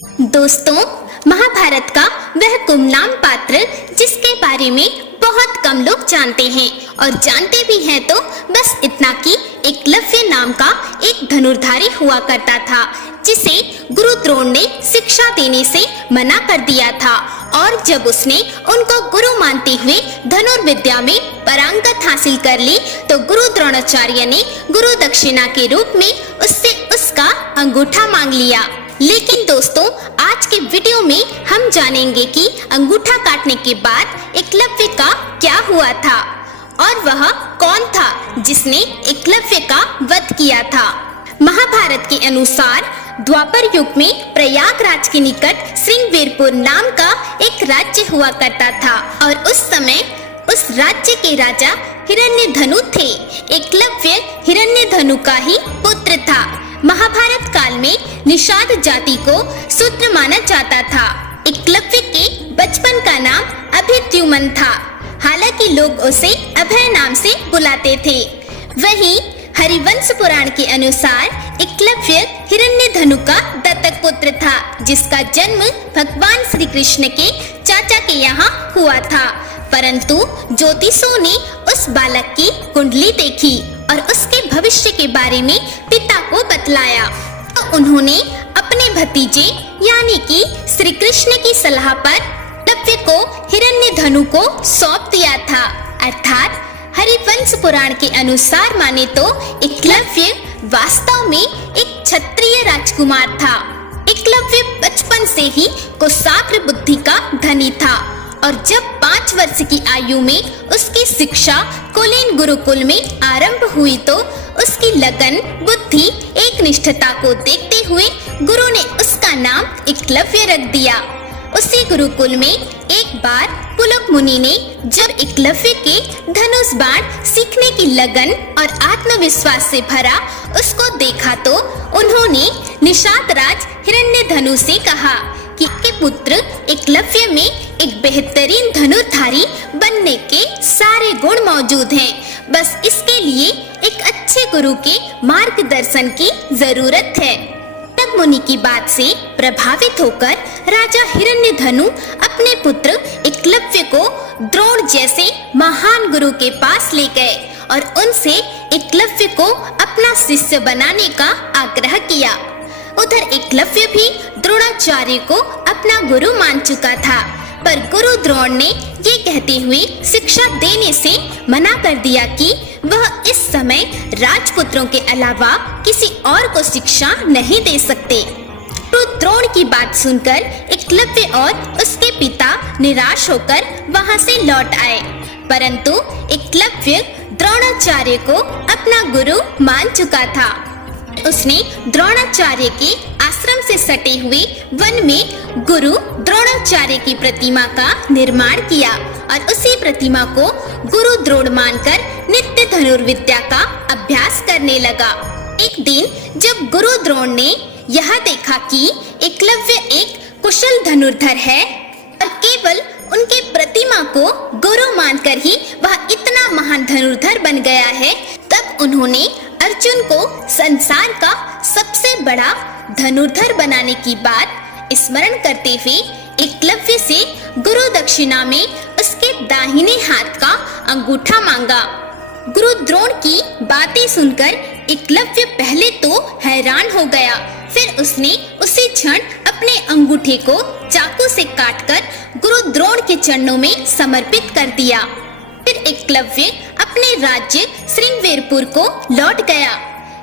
दोस्तों, महाभारत का वह गुमनाम पात्र जिसके बारे में बहुत कम लोग जानते हैं और जानते भी हैं तो बस इतना कि एकलव्य नाम का एक धनुर्धारी हुआ करता था जिसे गुरु द्रोण ने शिक्षा देने से मना कर दिया था। और जब उसने उनको गुरु मानते हुए धनुर्विद्या में पारंगत हासिल कर ली तो गुरु द्रोणाचार्य ने गुरु दक्षिणा के रूप में उससे उसका अंगूठा मांग लिया। लेकिन दोस्तों, आज के वीडियो में हम जानेंगे कि अंगूठा काटने के बाद एकलव्य का क्या हुआ था और वह कौन था जिसने एकलव्य का वध किया था। महाभारत के अनुसार द्वापर युग में प्रयागराज के निकट श्रृंगवीरपुर नाम का एक राज्य हुआ करता था और उस समय उस राज्य के राजा हिरण्यधनु थे। एकलव्य हिरण्यधनु का ही पुत्र था। महाभारत काल में निषाद जाति को शूद्र माना जाता था। एकलव्य के बचपन का नाम अभिद्युम्न था, हालांकि लोग उसे अभय नाम से बुलाते थे। वहीं हरिवंश पुराण के अनुसार एकलव्य हिरण्यधनु का दत्तक पुत्र था जिसका जन्म भगवान श्री कृष्ण के चाचा के यहाँ हुआ था। परंतु ज्योतिषों ने उस बालक की कुंडली देखी और उसके भविष्य के बारे में पिता को बतलाया तो उन्होंने अपने भतीजे यानी कि श्री कृष्ण की सलाह पर एकलव्य को हिरण्यधनु को सौंप दिया था। अर्थात हरिवंश पुराण के अनुसार माने तो एकलव्य वास्तव में एक क्षत्रिय राजकुमार था। एकलव्य बचपन से ही कुशाग्र बुद्धि का धनी था और जब 5 वर्ष की आयु में उसकी शिक्षा कुलीन गुरुकुल में आरंभ हुई तो उसकी लगन, बुद्धि, एकनिष्ठता को देखते हुए गुरु ने उसका नाम एकलव्य रख दिया। उसी गुरुकुल में एक बार पुलक मुनि ने जब एकलव्य के धनुष बाण सीखने की लगन और आत्मविश्वास से भरा उसको देखा तो उन्होंने निषाद राज हिरण्यधनु से कहा कि के पुत्र एकलव्य में एक बेहतरीन धनुर्धारी बनने के सारे गुण मौजूद हैं। बस इसके लिए एक अच्छे गुरु के मार्गदर्शन की जरूरत है। पुलक मुनि की बात से प्रभावित होकर राजा हिरण्यधनु अपने पुत्र एकलव्य को द्रोण जैसे महान गुरु के पास ले गए और उनसे एकलव्य को अपना शिष्य बनाने का आग्रह किया। उधर एकलव्य भी द्रोणाचार्य को अपना गुरु मान चुका था, पर गुरु द्रोण ने ये कहते हुए शिक्षा देने से मना कर दिया कि वह इस समय राजपुत्रों के अलावा किसी और को शिक्षा नहीं दे सकते। गुरु द्रोण की बात सुनकर एकलव्य और उसके पिता निराश होकर वहां से लौट आए, परंतु एकलव्य द्रोणाचार्य को अपना गुरु मान चुका था। उसने द्रोणाचार्य के आश्रम से सटे हुए वन में गुरु द्रोणाचार्य की प्रतिमा का निर्माण किया और उसी प्रतिमा को गुरु द्रोण मानकर नित्य धनुर्विद्या का अभ्यास करने लगा। एक दिन जब गुरु द्रोण ने यह देखा कि एकलव्य एक कुशल धनुर्धर है और केवल उनके प्रतिमा को गुरु मानकर ही वह इतना महान धनुर्धर बन गया है, तब उन्होंने अर्जुन को संसार का सबसे बड़ा धनुर्धर बनाने की बात स्मरण करते हुए एकलव्य से गुरु दक्षिणा में उसके दाहिने हाथ का अंगूठा मांगा। गुरु द्रोण की बातें सुनकर एकलव्य पहले तो हैरान हो गया, फिर उसने उसी क्षण अपने अंगूठे को चाकू से काटकर गुरु द्रोण के चरणों में समर्पित कर दिया। फिर एकलव्य अपने राज्य श्रृंगवीरपुर को लौट गया।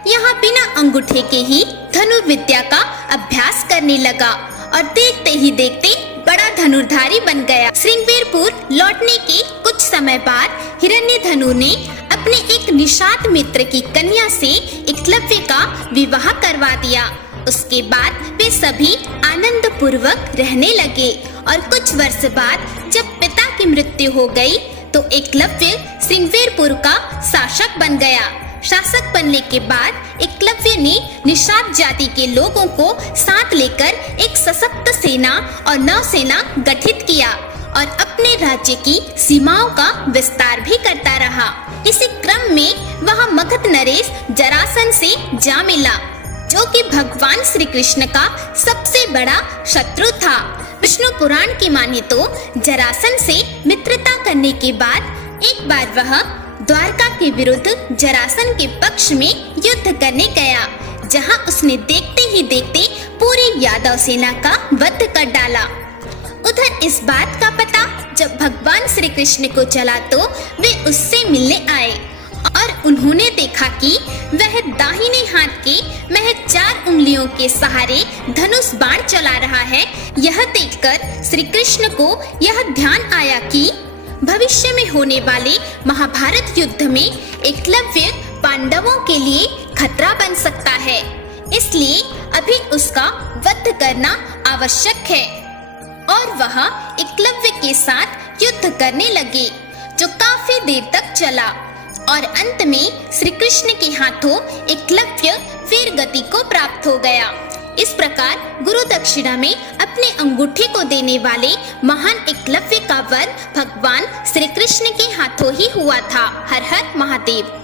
यहाँ बिना अंगूठे के ही धनुर्विद्या का अभ्यास करने लगा और देखते ही देखते बड़ा धनुर्धारी बन गया। श्रृंगवीरपुर लौटने के कुछ समय बाद हिरण्यधनु ने अपने एक निषाद मित्र की कन्या से एकलव्य का विवाह करवा दिया। उसके बाद वे सभी आनंद पूर्वक रहने लगे और कुछ वर्ष बाद जब पिता की मृत्यु हो गई तो एकलव्य श्रृंगवीरपुर का शासक बन गया। शासक बनने के बाद एकलव्य ने निषाद जाति के लोगों को साथ लेकर एक सशक्त सेना और नौसेना गठित किया और अपने राज्य की सीमाओं का विस्तार भी करता रहा। इसी क्रम में वह मगध नरेश जरासन से जा मिला। जो कि भगवान श्री कृष्ण का सबसे बड़ा शत्रु था। विष्णु पुराण की माने तो जरासंध से मित्रता करने के बाद एक बार वह द्वारका के विरुद्ध जरासंध के पक्ष में युद्ध करने गया, जहां उसने देखते ही देखते पूरी यादव सेना का वध कर डाला। उधर इस बात का पता जब भगवान श्री कृष्ण को चला तो वे उससे मिलने आए और उन्होंने देखा कि वह दाहिने हाथ के महज 4 उंगलियों के सहारे धनुष बाण चला रहा है। यह देखकर श्री कृष्ण को यह ध्यान आया कि भविष्य में होने वाले महाभारत युद्ध में एकलव्य पांडवों के लिए खतरा बन सकता है, इसलिए अभी उसका वध करना आवश्यक है। और वह एकलव्य के साथ युद्ध करने लगे, जो काफी देर तक चला और अंत में श्री कृष्ण के हाथों एकलव्य वीर गति को प्राप्त हो गया। इस प्रकार गुरु दक्षिणा में अपने अंगूठे को देने वाले महान एकलव्य का वध भगवान श्री कृष्ण के हाथों ही हुआ था। हर हर महादेव।